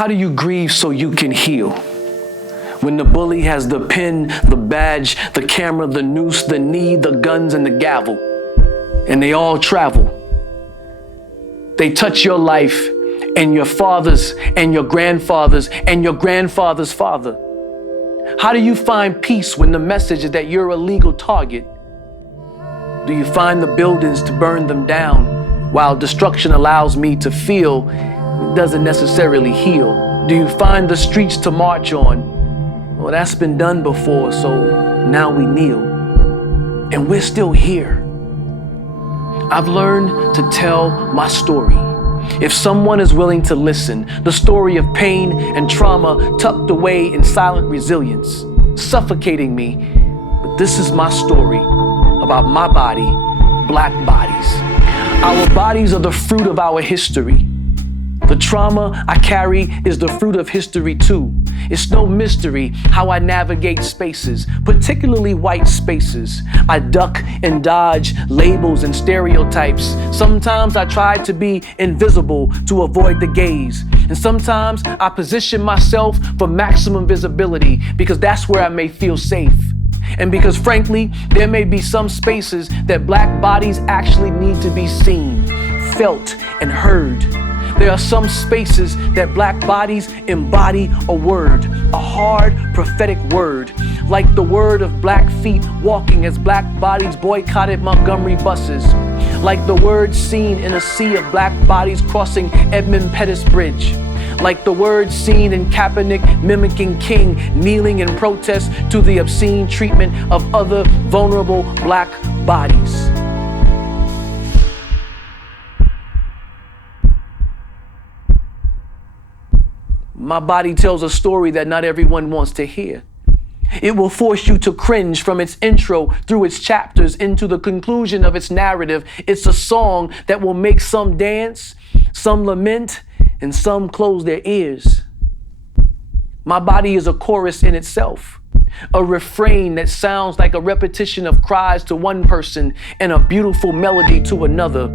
How do you grieve so you can heal? When the bully has the pen, the badge, the camera, the noose, the knee, the guns, and the gavel, and they all travel. They touch your life and your father's and your grandfather's and your grandfather's father. How do you find peace when the message is that you're a legal target? Do you find the buildings to burn them down while destruction allows me to feel it doesn't necessarily heal? Do you find the streets to march on? Well, that's been done before, so now we kneel. And we're still here. I've learned to tell my story. If someone is willing to listen, the story of pain and trauma tucked away in silent resilience, suffocating me. But this is my story about my body, Black bodies. Our bodies are the fruit of our history. The trauma I carry is the fruit of history too. It's no mystery how I navigate spaces, particularly white spaces. I duck and dodge labels and stereotypes. Sometimes I try to be invisible to avoid the gaze. And sometimes I position myself for maximum visibility because that's where I may feel safe. And because frankly, there may be some spaces that Black bodies actually need to be seen, felt, and heard. There are some spaces that Black bodies embody a word, a hard prophetic word, like the word of Black feet walking as Black bodies boycotted Montgomery buses, like the word seen in a sea of Black bodies crossing Edmund Pettus Bridge, like the word seen in Kaepernick mimicking King kneeling in protest to the obscene treatment of other vulnerable Black bodies. My body tells a story that not everyone wants to hear. It will force you to cringe from its intro through its chapters into the conclusion of its narrative. It's a song that will make some dance, some lament, and some close their ears. My body is a chorus in itself, a refrain that sounds like a repetition of cries to one person and a beautiful melody to another.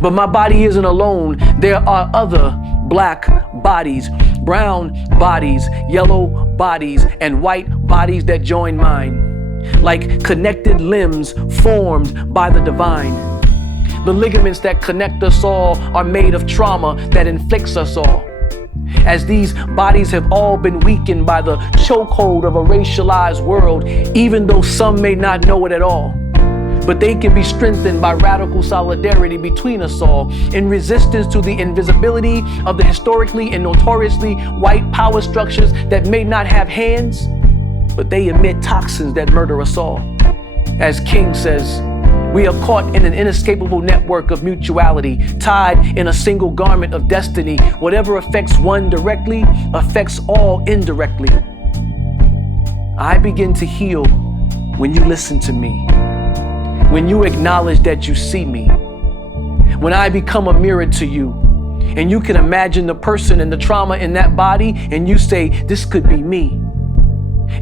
But my body isn't alone. There are other Black bodies, brown bodies, yellow bodies, and white bodies that join mine, like connected limbs formed by the divine. The ligaments that connect us all are made of trauma that inflicts us all. As these bodies have all been weakened by the chokehold of a racialized world, even though some may not know it at all. But they can be strengthened by radical solidarity between us all in resistance to the invisibility of the historically and notoriously white power structures that may not have hands, but they emit toxins that murder us all. As King says, we are caught in an inescapable network of mutuality, tied in a single garment of destiny. Whatever affects one directly affects all indirectly. I begin to heal when you listen to me, when you acknowledge that you see me, when I become a mirror to you, and you can imagine the person and the trauma in that body, and you say, this could be me.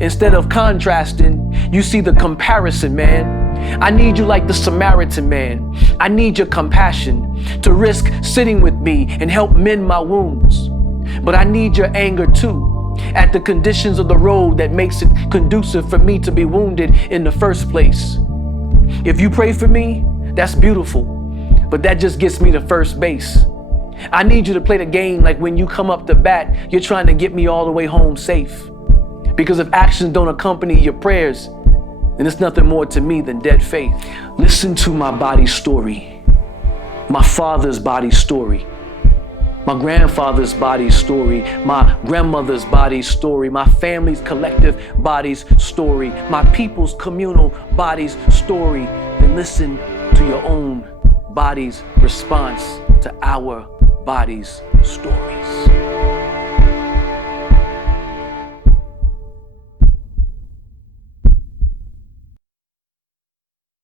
Instead of contrasting, you see the comparison, man. I need you like the Samaritan man. I need your compassion to risk sitting with me and help mend my wounds. But I need your anger too, at the conditions of the road that makes it conducive for me to be wounded in the first place. If you pray for me, that's beautiful, but that just gets me to first base. I need you to play the game like when you come up to bat, you're trying to get me all the way home safe. Because if actions don't accompany your prayers, then it's nothing more to me than dead faith. Listen to my body story, my father's body story, my grandfather's body story, my grandmother's body story, my family's collective body's story, my people's communal body's story. Then listen to your own body's response to our body's stories.